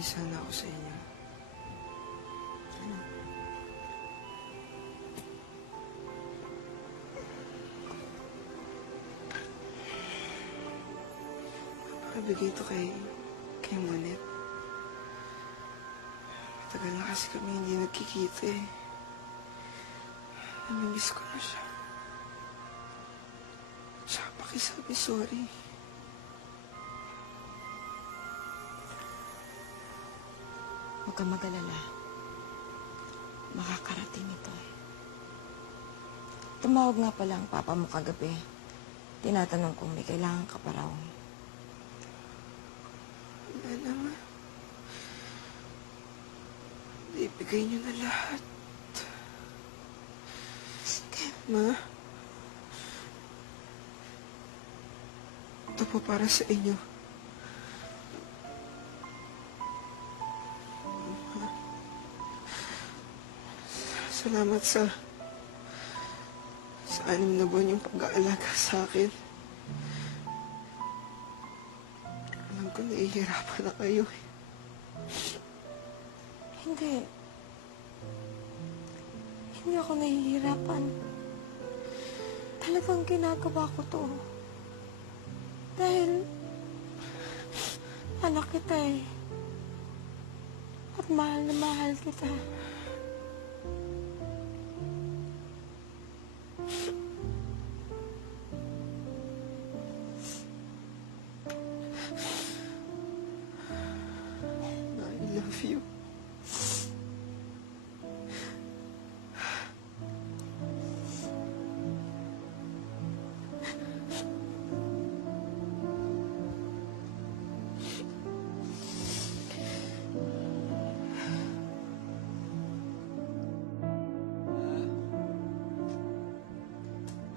sabihin sana ako sa inyo. Papabigay ito kay Monet. Matagal na kasi kami hindi nagkikita eh. Namimiss ko na siya. Tsaka pakisabi sorry. Huwag kang mag-alala. Makakarating ito eh. Tumawag nga pala ang papa mo kagabi. Tinatanong kung may kailangan ka pa raw. Wala naman. Ibigay niyo na lahat. Sige. Ma? Ito po para sa inyo. Salamat sa 6 na buwan yung pag-aalaga sa akin. Alam ko nahihirapan na kayo. Hindi. Hindi ako nahihirapan. Talagang ginagawa ko to. Dahil anak kita eh. At mahal na mahal kita. I love you.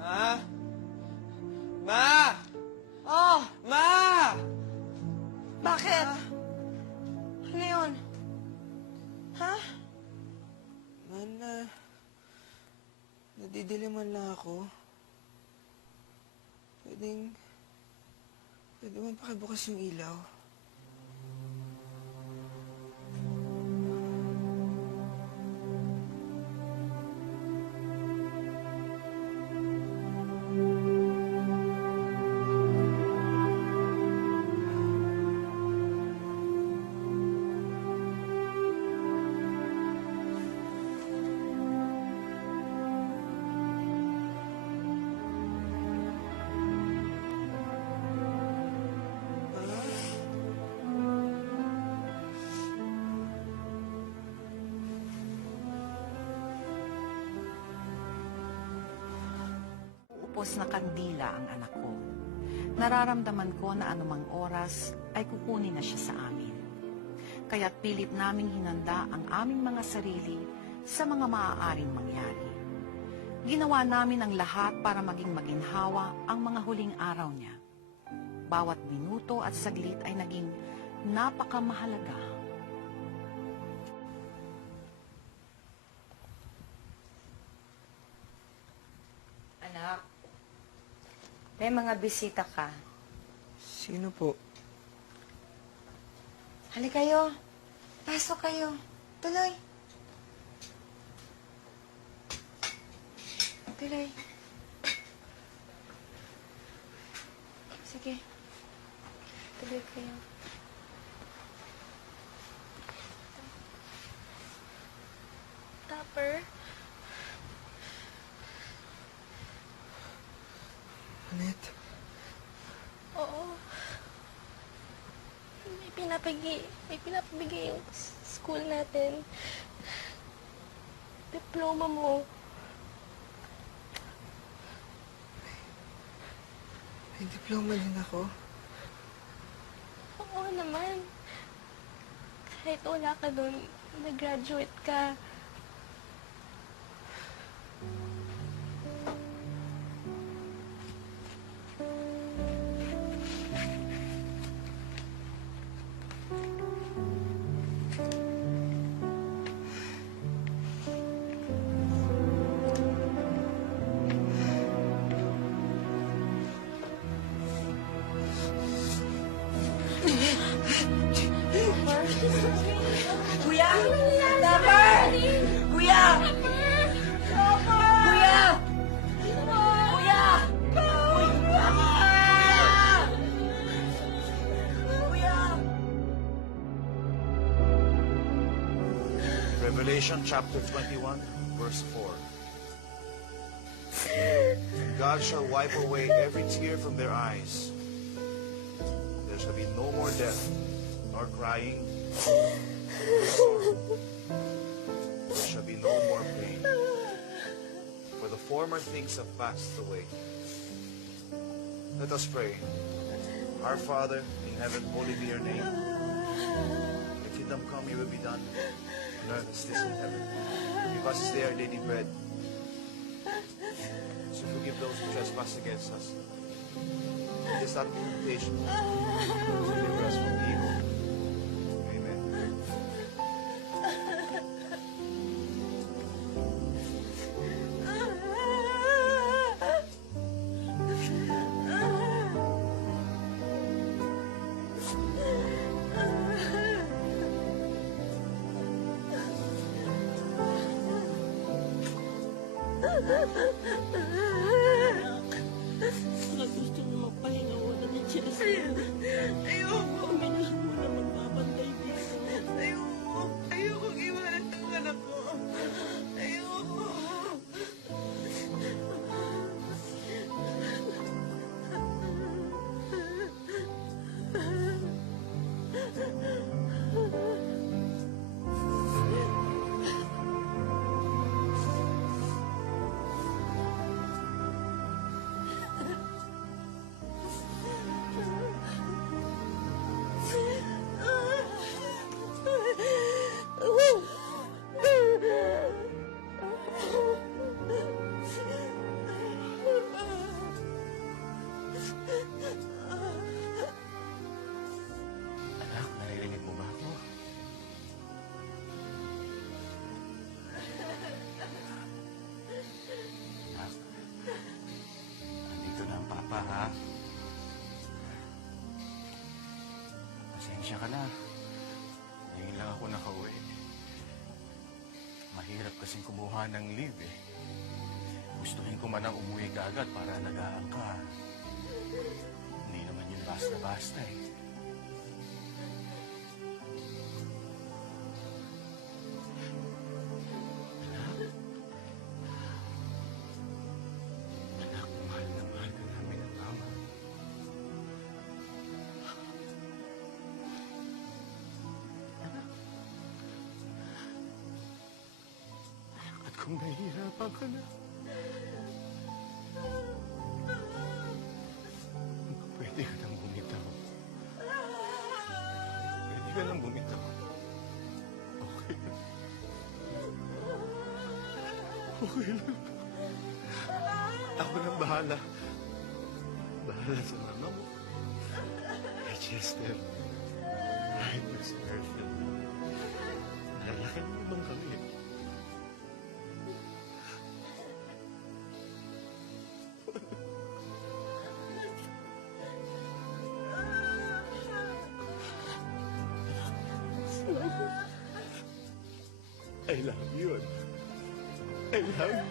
Ma! Ma! Oh! Ma! Bakit? Ano yun? Ha? Man, nadidiliman na ako. Pwede mo pakibukas yung ilaw. Upos na kandila ang anak ko. Nararamdaman ko na anumang oras ay kukunin na siya sa amin. Kaya't pilit naming hinanda ang aming mga sarili sa mga maaaring mangyari. Ginawa namin ang lahat para maging maginhawa ang mga huling araw niya. Bawat minuto at saglit ay naging napakamahalaga. Anak, may mga bisita ka. Sino po? Halika kayo. Pasok kayo. Tuloy. Tuloy. Sige. Tuloy kayo. Topper? Monet? Oo. May pinapabigay yung school natin. Diploma mo. May diploma din ako. Oo naman. Kahit wala ka dun, nag-graduate ka. Revelation chapter 21, verse 4. And God shall wipe away every tear from their eyes. There shall be no more death, nor crying, nor sorrow. There shall be no more pain. For the former things have passed away. Let us pray. Our Father, in heaven, holy be your name. Your kingdom come, your will be done, on earth as it is in heaven. Give us this day our daily bread. So forgive those who trespass against us. Lead us not into temptation, but deliver us from evil. Amen. Baka gusto mo magpahinga muna ni Chester. Ayoko. Kami na lang muna magbabantay dito. Ayoko. Ayoko iwanan ang anak ko. Ayoko. Anak, naririnig mo ba ako? Anak, andito na ang papa, ha? Pasensya ka na. Ngayon lang ako nakauwi. Mahirap kasing kumuha ng leave, eh. Gustuhin ko man ang umuwi ka agad para alagaan ka. Hindi naman yun basta-basta, eh. Anak, mahal na mahal ka namin ng mama. At kung nahihirapan ka na, pwede ka nang bumitaw. Pwede ka nang bumitaw. Okay lang. Okay lang. Ako nang bahala. Bahala sa mama mo. Kay Chester. Kahit na si Garfield. Nalalakan mo bang kami? I love you. I love you.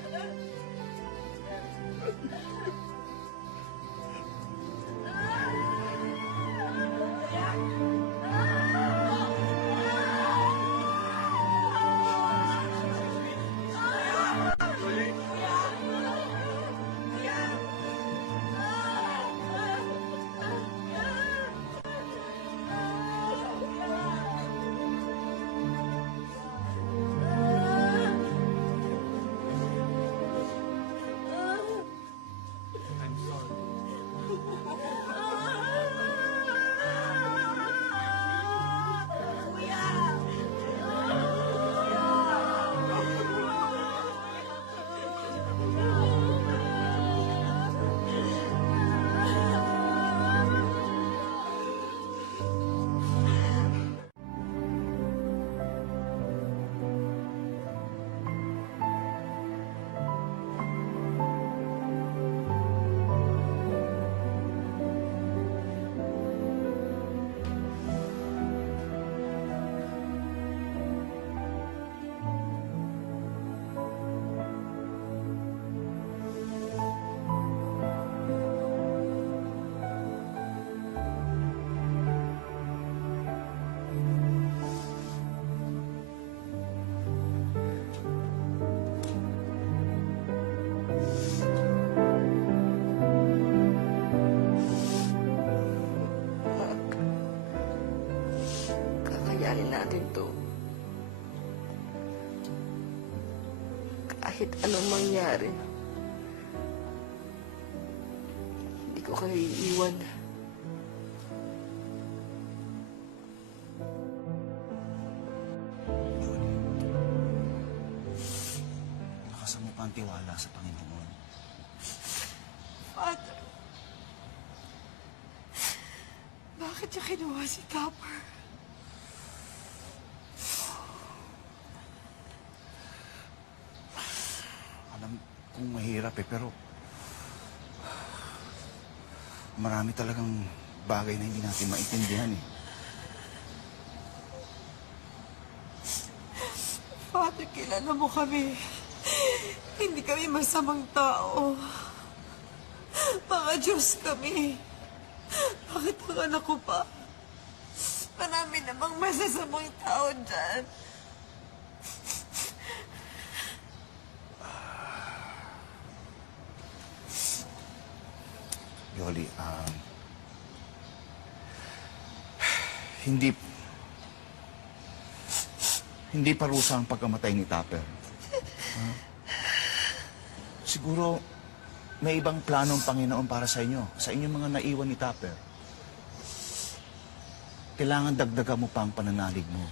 natin to. Kahit anong mangyari, hindi ko kayo iiwan. Lakasan mo pa ang tiwala sa Panginoon. Father, bakit niya kinuha si Topper? Alam kong mahirap pero marami talagang bagay na hindi natin maintindihan eh. Father, kilala mo kami. Hindi kami masamang tao. Mga Diyos kami. Bakit ang anak ko pa? Marami namang masasamang tao dyan. Yoli, hindi parusa ang pagkamatay ni Topper. Siguro may ibang plano ang Panginoon para sa inyo, sa inyong mga naiwan ni Topper. Kailangan dagdagan mo pa ang pananalig mo.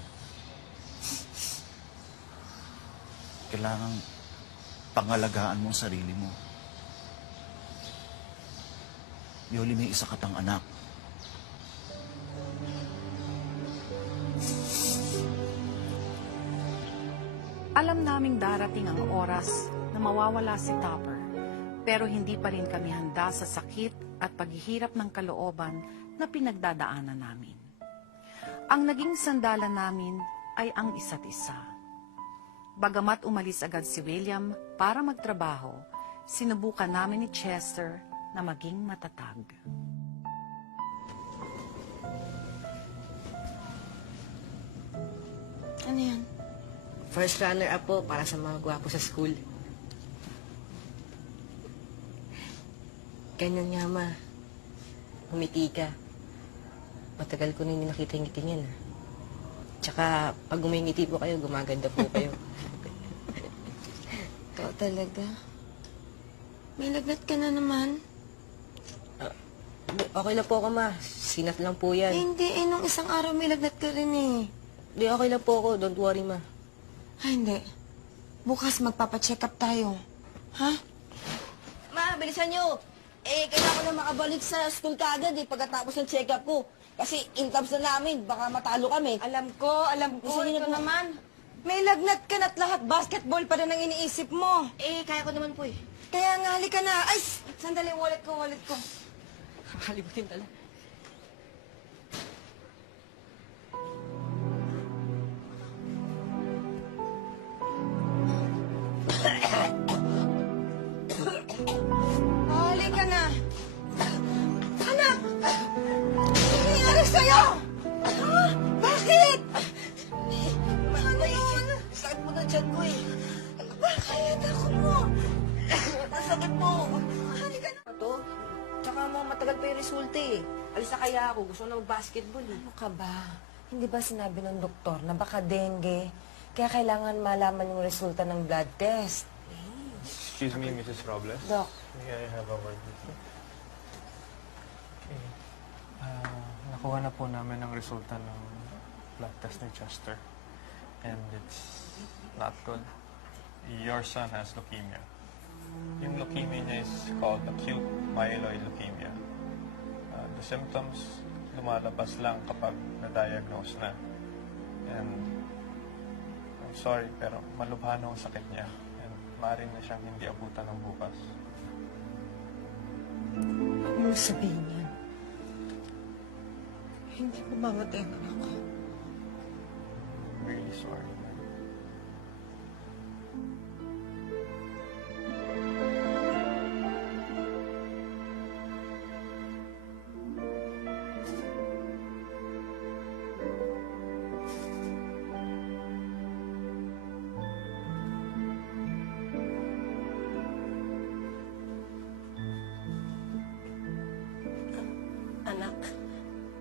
Kailangan pangalagaan mo ang sarili mo. Yoli, may isa ka pang anak. Alam naming darating ang oras na mawawala si Topper, pero hindi pa rin kami handa sa sakit at paghihirap ng kalooban na pinagdadaanan namin. Ang naging sandalan namin ay ang isa't isa. Bagamat umalis agad si William para magtrabaho, sinubukan namin ni Chester na maging matatag. Ano yan? First runner-up po para sa mga gwapo sa school. Ganyan nga, ma. Umiti ka. Matagal ko na hindi nakita yung ngiti niyan. Tsaka, pag umingiti po kayo, gumaganda po kayo. Ikaw talaga. May lagnat ka na naman. Okay lang po ako, ma. Sinat lang po yan. Hindi, nung isang araw may lagnat ka rin eh. Di, okay lang po ako. Don't worry, ma. Ay, hindi. Bukas magpapacheck up tayo. Ha? Ma, bilisan nyo. Kailangan ko na makabalik sa school kaagad pagkatapos ng check-up ko. Kasi in-tabs na namin, baka matalo kami. Alam ko. Gusto niyo na Ito po? naman. May lagnat ka na't lahat basketball pa rin ang iniisip mo. Kaya ko naman po eh. Kaya nga, halika na. Ay, sandali, wallet ko. Kalimutin talaga. Halika na. Anak! Ano nangyari sa'yo? Ha? Bakit? Ano yun? Sakit mo na dyan ko eh. Bakit ako mo? Masakit mo. Halika na. Ito, tsaka mo matagal pa yung resulta eh. Alis na kaya ako. Gusto ko na mag-basketball eh. Ano ka ba? Hindi ba sinabi ng doktor na baka dengue? Kaya kailangan malaman yung resulta ng blood test. Excuse me, Mrs. Robles. Doc, May I have a word with you? Nakuha na po namin ang resulta ng blood test ni Chester. And it's not good. Your son has leukemia. Yung leukemia niya is called acute myeloid leukemia. The symptoms lumalabas lang kapag na-diagnose na. And I'm sorry, pero malubha na ang sakit niya. And maaari na siyang hindi abutan ng bukas. huwag mo sabihin yan. Hindi mamamatay ang anak ko. I'm really sorry. Anak,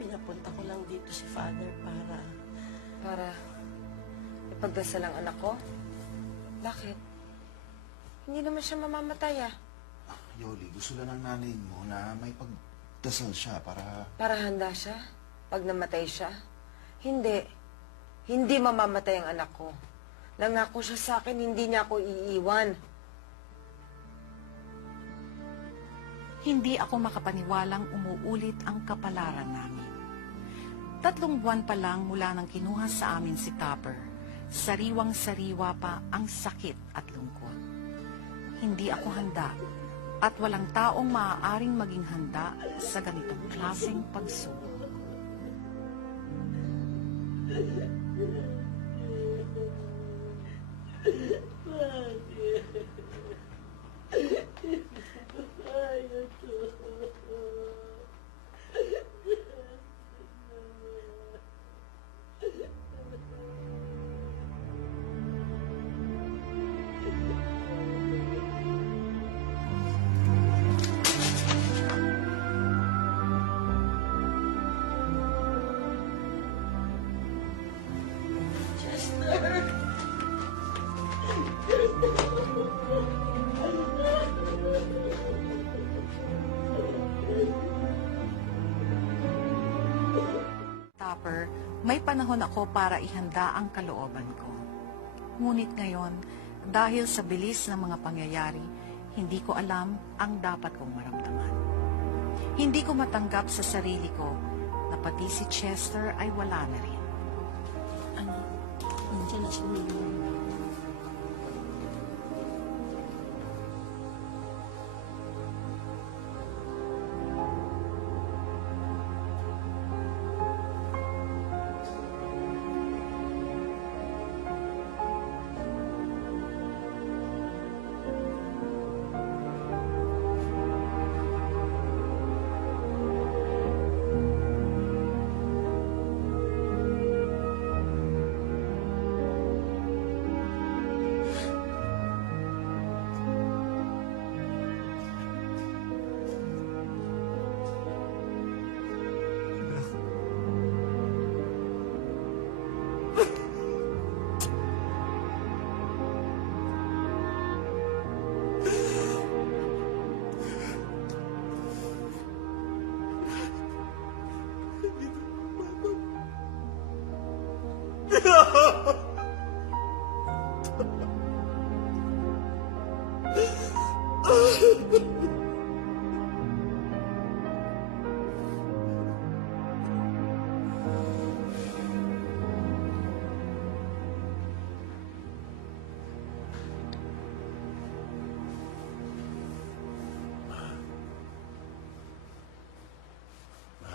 pinapunta ko lang dito si Father para... Para makapagdasal ang anak ko? Bakit? Hindi naman siya mamamatay ah. Yoli, gusto lang ng nanay mo na may pagdasal siya para... Para handa siya? Pag namatay siya? Hindi. Hindi mamamatay ang anak ko. Nangako siya sa akin, hindi niya ako iiwan. Hindi ako makapaniwalang umuulit ang kapalaran namin. 3 buwan pa lang mula nang kinuha sa amin si Topper, sariwang-sariwa pa ang sakit at lungkot. Hindi ako handa at walang taong maaaring maging handa sa ganitong klaseng pagsubok. Topper, may panahon ako para ihanda ang kalooban ko. Ngunit ngayon, dahil sa bilis ng mga pangyayari, hindi ko alam ang dapat kong maramdaman. Hindi ko matanggap sa sarili ko na pati si Chester ay wala na rin. Ano? Nandiyan na siya.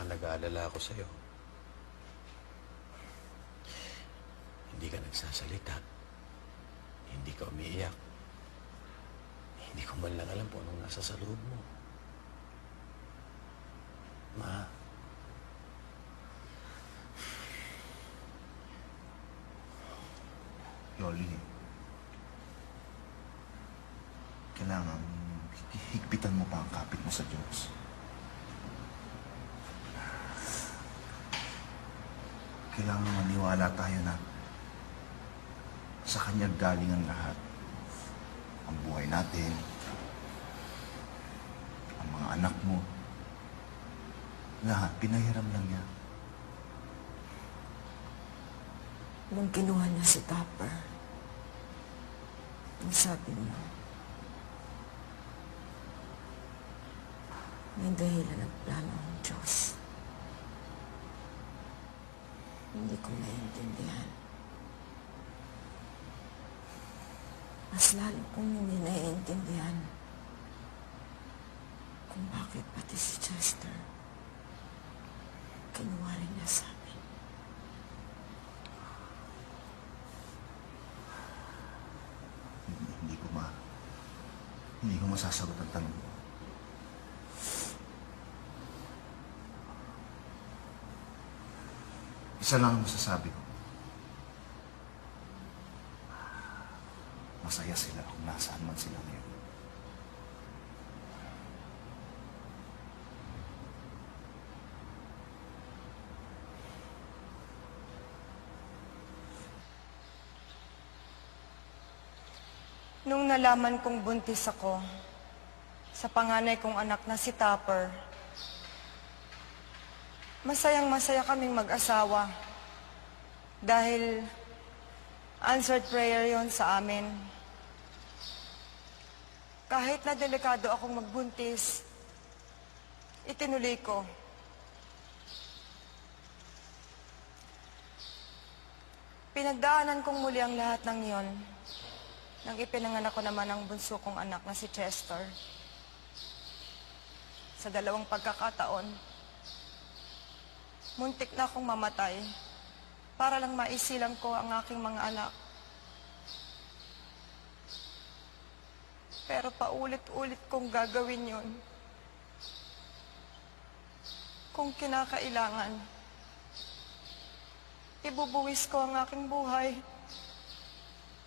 Nag-aalala ako sa'yo. Hindi ka nagsasalita. Hindi ka umiiyak. Hindi ko man lang alam kung anong nasa sa loob mo. Ma. Yoli, kailangan higpitan mo pa ang kapit mo sa Diyos. Kailangan maniwala tayo na sa Kanya galing ang lahat. Ang buhay natin, ang mga anak mo, lahat pinahiram lang niya. Nung kinuha niya si Topper, ang sabi niya, may dahilan at plano ng Diyos. Hindi ko naiintindihan. Mas lalo kong hindi naiintindihan kung bakit pati si Chester kinuha rin niya sa amin. Hindi ko masasagot ang tanong mo. Isa lang ang masasabi ko. Masaya sila kung nasaan man sila ngayon. Nung nalaman kong buntis ako sa panganay kong anak na si Topper, masayang-masaya kaming mag-asawa dahil answered prayer yon sa amin. Kahit na delikado akong magbuntis, itinuloy ko. Pinagdaanan kong muli ang lahat ng yon nang ipinanganak ko naman ang bunso kong anak na si Chester. Sa 2 pagkakataon, muntik na akong mamatay para lang maisilang ko ang aking mga anak. Pero paulit-ulit kong gagawin yon kung kinakailangan. Ibubuwis ko ang aking buhay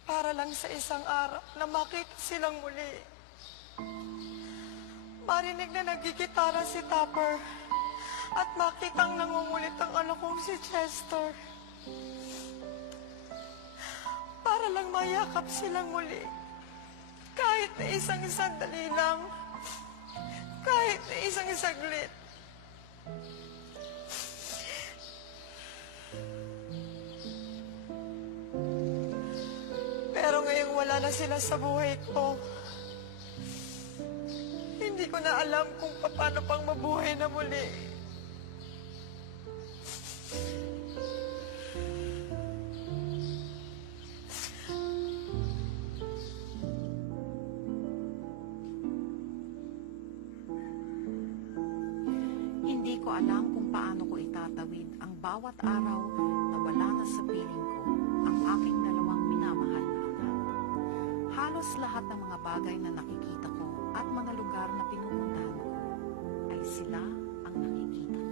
para lang sa isang araw na makita silang muli. Marinig na nagigitara si Topper at makitang nangungulit ang anak kong si Chester. Para lang mayakap silang muli. Kahit na isang sandali lang. Kahit na isang saglit. Pero ngayong wala na sila sa buhay ko, hindi ko na alam kung paano pang mabuhay na muli. Hindi ko alam kung paano ko itatawid ang bawat araw na wala na sa piling ko ang aking 2 minamahal na anak. Halos lahat ng mga bagay na nakikita ko at mga lugar na pinupuntahan ko ay sila ang nakikita ko.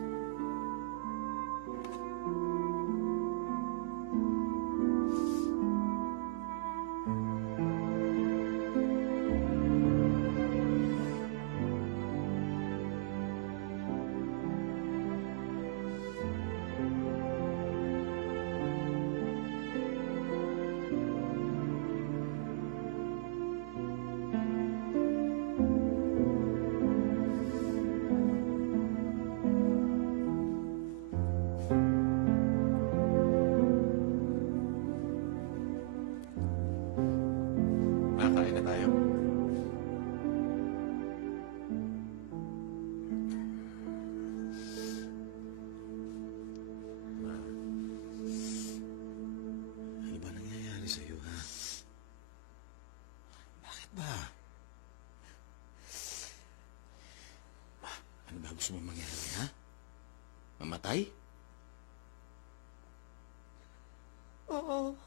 Nakain na tayo. Ma, ano ba nangyayari sa'yo, ha? Bakit ba? Ano ba gusto mong mangyari, ha? Mamatay? Oo.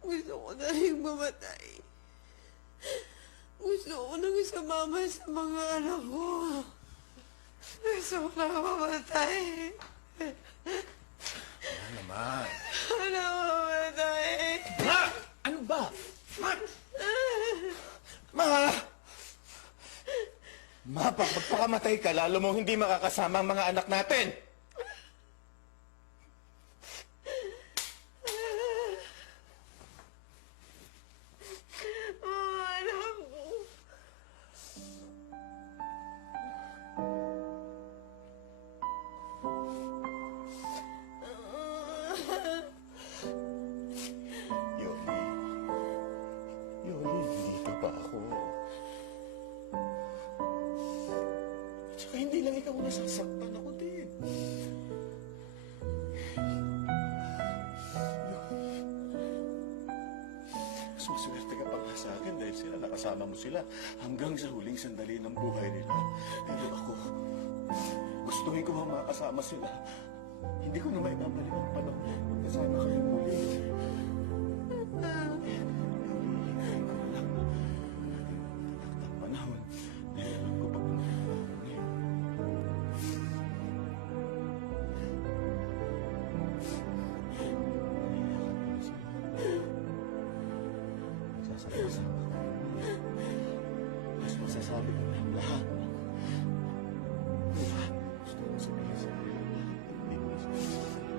Gusto ko na rin mamatay. Gusto ko nang isumama sa mga anak ko. Gusto ko na mamatay. Ano naman? Ano mamatay? Ma! Ano ba? Ma! Ma! Ma, pag magpakamatay ka, lalo mong hindi makakasama ang mga anak natin. Anak ko. Yoli. Yoli, hindi ka pa ako. Tsaka hindi lang ikaw nasasaktan, ako din. Mas maswerte ka pa nga sa akin dahil sila nakasama mo sila hanggang sa huling sandali ng buhay nila. Pero ako, gustuhin ko bang makasama sila. Hindi ko na maibabalik ang panahon na magkasama kayo muli. Panahon. Dahil alam ko pag umakilang ako ngayon. Magsasama-sama ko. Mas masasabi ko ng lahat. Lahat. Gusto ko sabihin sa iyo. Hindi ko sabihin sa iyo.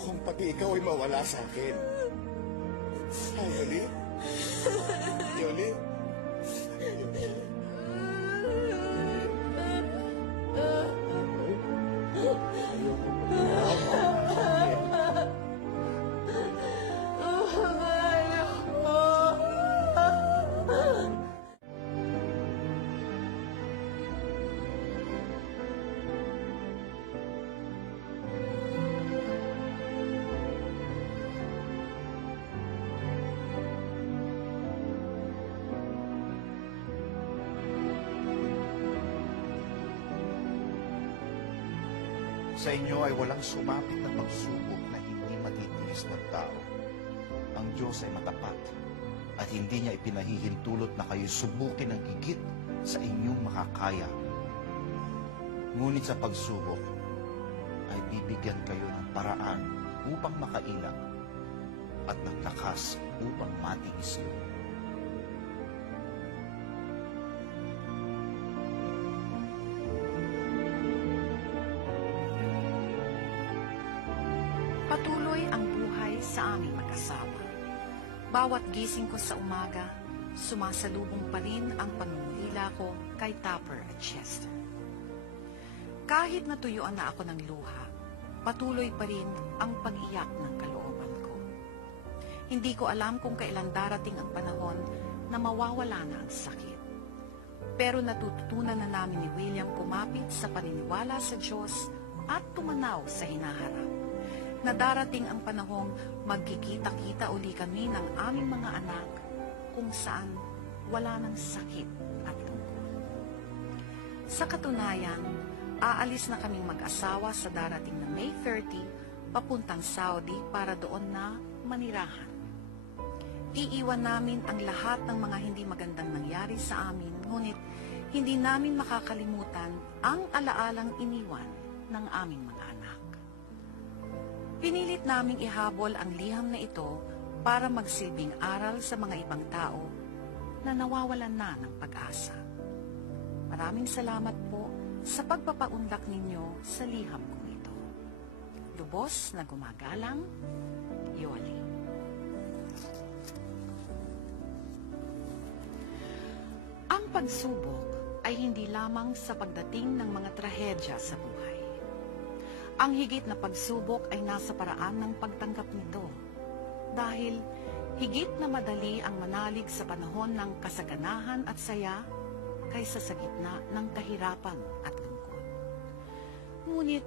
Ayokong pati ikaw ay mawala sa akin. Ay, Yoli? Yoli? Sa inyo ay walang sumapit na pagsubok na hindi matitiis ng tao. Ang Diyos ay matapat at hindi niya ipinahihintulot na kayo subukin ng higit sa inyong makakaya. Ngunit sa pagsubok ay bibigyan kayo ng paraan upang makailang at ng lakas upang matiis yun. Patuloy ang buhay sa aming mag-asawa. Bawat gising ko sa umaga, sumasalubong pa rin ang pangungulila ko kay Topper at Chester. Kahit natuyuan na ako ng luha, patuloy pa rin ang pag-iyak ng kalooban ko. Hindi ko alam kung kailan darating ang panahon na mawawala na ang sakit. Pero natututunan na namin ni William kumapit sa paniniwala sa Diyos at tumanaw sa hinaharap. Na darating ang panahong magkikita-kita uli kami ng aming mga anak kung saan wala ng sakit at lungkot. Sa katunayan, aalis na kaming mag-asawa sa darating na May 30 papuntang Saudi para doon na manirahan. Iiwan namin ang lahat ng mga hindi magandang nangyari sa amin, ngunit hindi namin makakalimutan ang alaalang iniwan ng aming mga anak. Pinilit naming ihabol ang liham na ito para magsilbing aral sa mga ibang tao na nawawalan na ng pag-asa. Maraming salamat po sa pagpapaunlak ninyo sa liham kong ito. Lubos na gumagalang, Yoli. Ang pagsubok ay hindi lamang sa pagdating ng mga trahedya sa buhay. Ang higit na pagsubok ay nasa paraan ng pagtanggap nito dahil higit na madali ang manalig sa panahon ng kasaganahan at saya kaysa sa gitna ng kahirapan at lungkot. Ngunit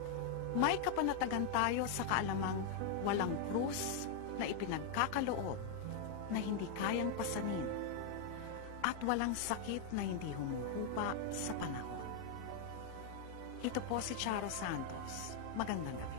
may kapanatagan tayo sa kaalamang walang krus na ipinagkakaloob na hindi kayang pasanin at walang sakit na hindi humuhupa sa panahon. Ito po si Charo Santos. Magandang gabi.